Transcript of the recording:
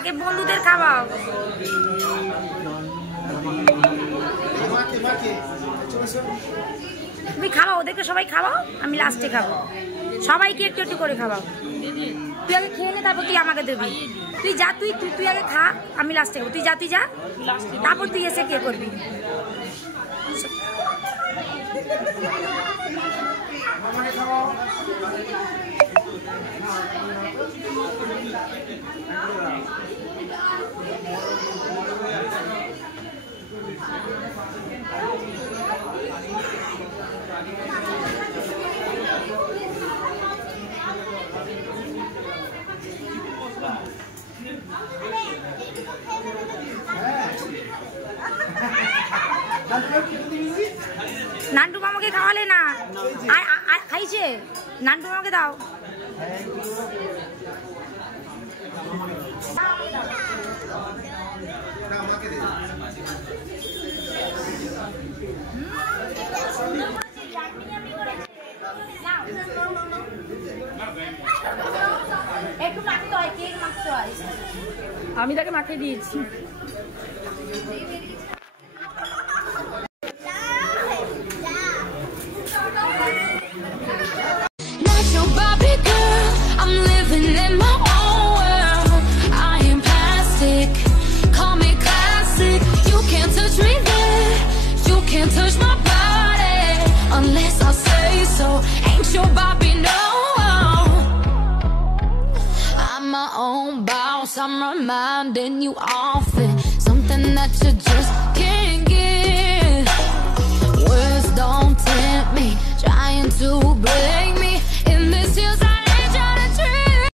আগে বন্ধুদের খাওয়াও। তুমি খাওয়াও, ওদেরকে সবাই খাওয়াও, আমি লাস্টে খাবো। সবাইকে একটু একটু করে খাওয়াও। তুই আগে খেয়ে নে, তারপর তুই আমাকে দেবি। তুই যা, তুই আগে খা, আমি লাস্টে খাবো। তুই যা, তারপর তুই এসে কে করবি। নান্টু মামাকে খাওয়ালে না, খাইছে। নান্টু মামাকে দাও। একটু মাখতে হয়, কেক মাখতে হয়। আমি তাকে মাখিয়ে দিয়েছি। Touch my body unless I say so. Ain't your Bobby, no. I'm my own boss, I'm reminding you often. Something that you just can't get. Words don't tempt me, trying to break me.